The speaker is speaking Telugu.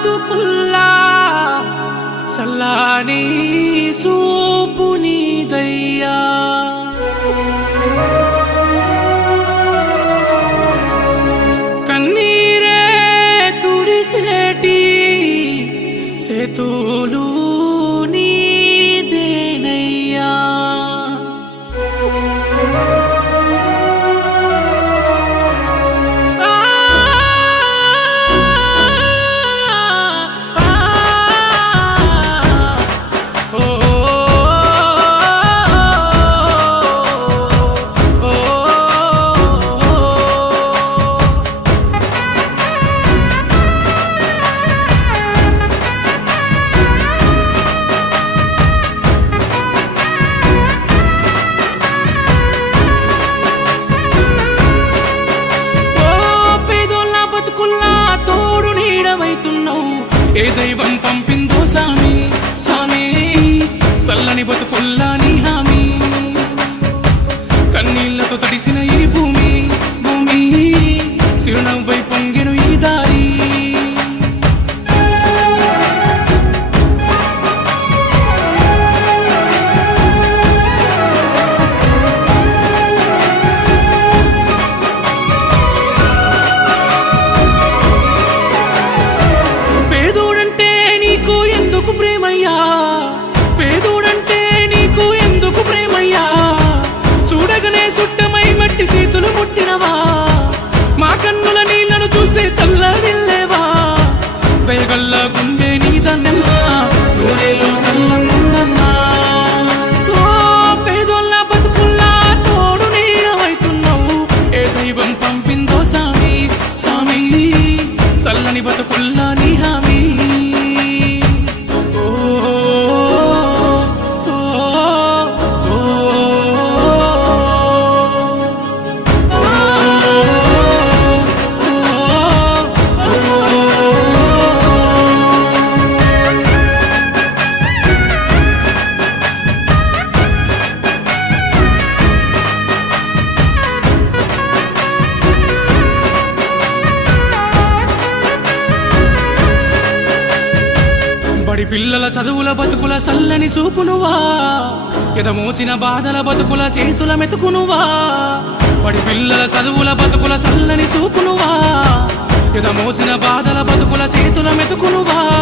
బ్రతుకుల్లా చల్లాని సూపు నీదయ్యా. కన్నీరే తుడిసేటి సేతులు నీడవైతున్నావు ఏ దైవం పంపిందో సామి సామి చల్లని బతుకుల్లా నీ హామీ. కన్నీళ్ళతో తడిసిన ఈ భూమి భూమి చిరునవ్వై పొంగిను ఈ దారి. దైవం పంపిందో సామి సామి చల్లని బతుకుల్లా నీహ పడి పిల్లల చదువుల బతుకుల సల్లని చూపునువా. ఎదమోసిన బాధల బతుకుల చేతుల మెతుకునువా. పడి పిల్లల చదువుల బతుకుల సల్లని చూపునువా. ఎదమోసిన బాధల బతుకుల చేతుల మెతుకునువా.